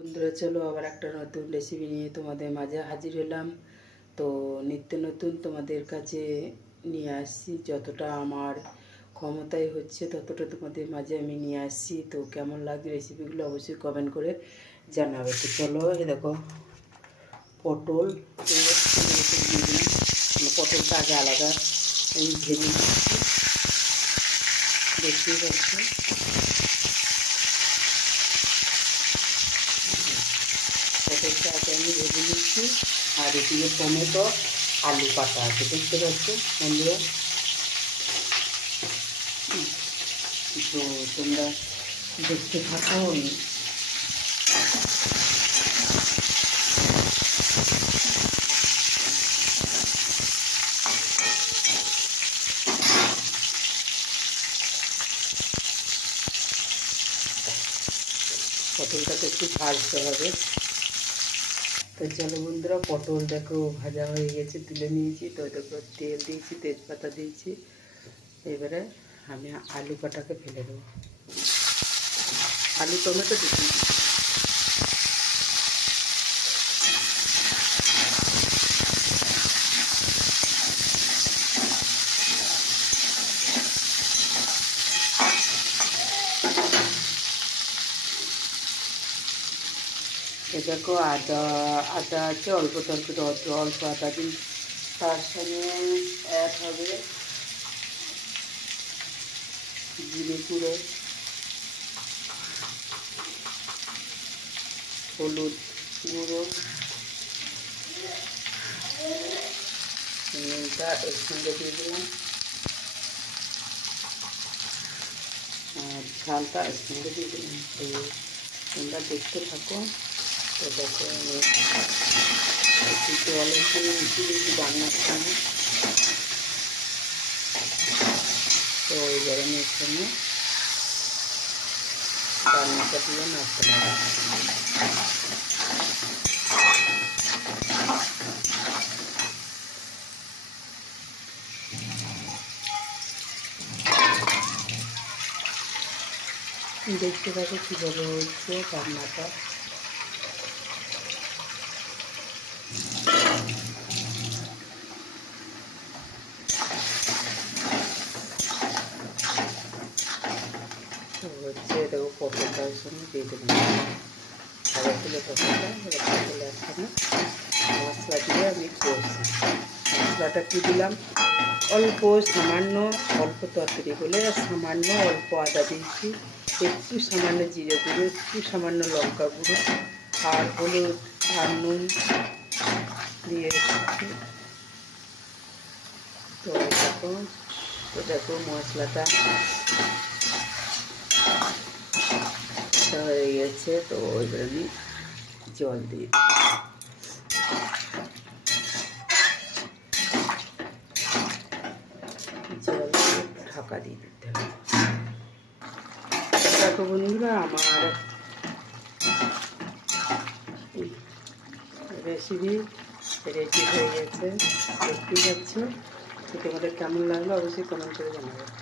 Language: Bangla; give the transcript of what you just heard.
বন্ধুরা, চলো আবার একটা নতুন রেসিপি নিয়ে তোমাদের মাঝে হাজির হলাম। তো নিত্য নতুন তোমাদের কাছে নিয়ে আসছি, যতটা আমার ক্ষমতায় হচ্ছে ততটা তোমাদের মাঝে আমি নিয়ে আসছি। তো কেমন লাগে রেসিপিগুলো অবশ্যই কমেন্ট করে জানাবে। তো চলো, দেখো পটল দিয়ে দিলাম। পটলটা আগে আলাদা আমি ভেজে নিচ্ছি, দেখতেই পাচ্ছি। পটলটা আগে আমি ভেজে নিচ্ছি, আর এদিকে টমেটো আলু কাটা আছে, দেখতে পাচ্ছি বন্ধুরা। তো তোমরা দেখতে থাকো। পটলটাকে একটু ভাজতে হবে। তো চলো বন্ধুরা, পটল দেখো ভাজা হয়ে গেছে, তুলে নিয়েছি। তো দেখো তেল দিয়েছি, তেজপাতা দিয়েছি। এবারে আমি আলু কাটাকে ফেলে দেবো, আলু টমেটো দিচ্ছি। দেখো আদা আদা আছে অল্প, অল্প আদা দিই। তার সঙ্গে অ্যাড হবে জিরে গুঁড়ো, হলুদ গুঁড়ো, নুনটা এর সঙ্গে দিয়ে দিলাম, আর ঝালটা এর সঙ্গে দিয়ে দিলাম। তো তোমরা দেখতে থাকো। তো দেখো আমি একটু জল এখানে মিশিয়ে দিয়েছি রান্নার সময়। তো এবার আমি এখানে রান্নাটা দিয়ে নাড়তে লাগবো। দেখতে পাবো কীভাবে হচ্ছে রান্নাটা। তো হচ্ছে দেখো পটলটার সঙ্গে দিয়ে দেবেন, সাদা তুলে পটলটা পটল একখানে মশলা দিয়ে আমি করছি। মশলাটা কী দিলাম, অল্প সামান্য, অল্প তরকারি বলে সামান্য অল্প আদা দিয়েছি, একটু সামান্য জিরে গুঁড়ো, একটু সামান্য লঙ্কা গুঁড়ো, আর হলুদ আর নুন দিয়ে রেখেছি। তো দেখো মশলাটা হয়ে গেছে। তো এবার আমি জল দিয়ে ঢাকা দিয়ে দিতে হবে। দেখো বন্ধুরা, আমার রেসিপি রেডি হয়ে গেছে, দেখতেই পাচ্ছ। তো তোমাদের কেমন লাগলো অবশ্যই কমেন্ট করে জানাবে।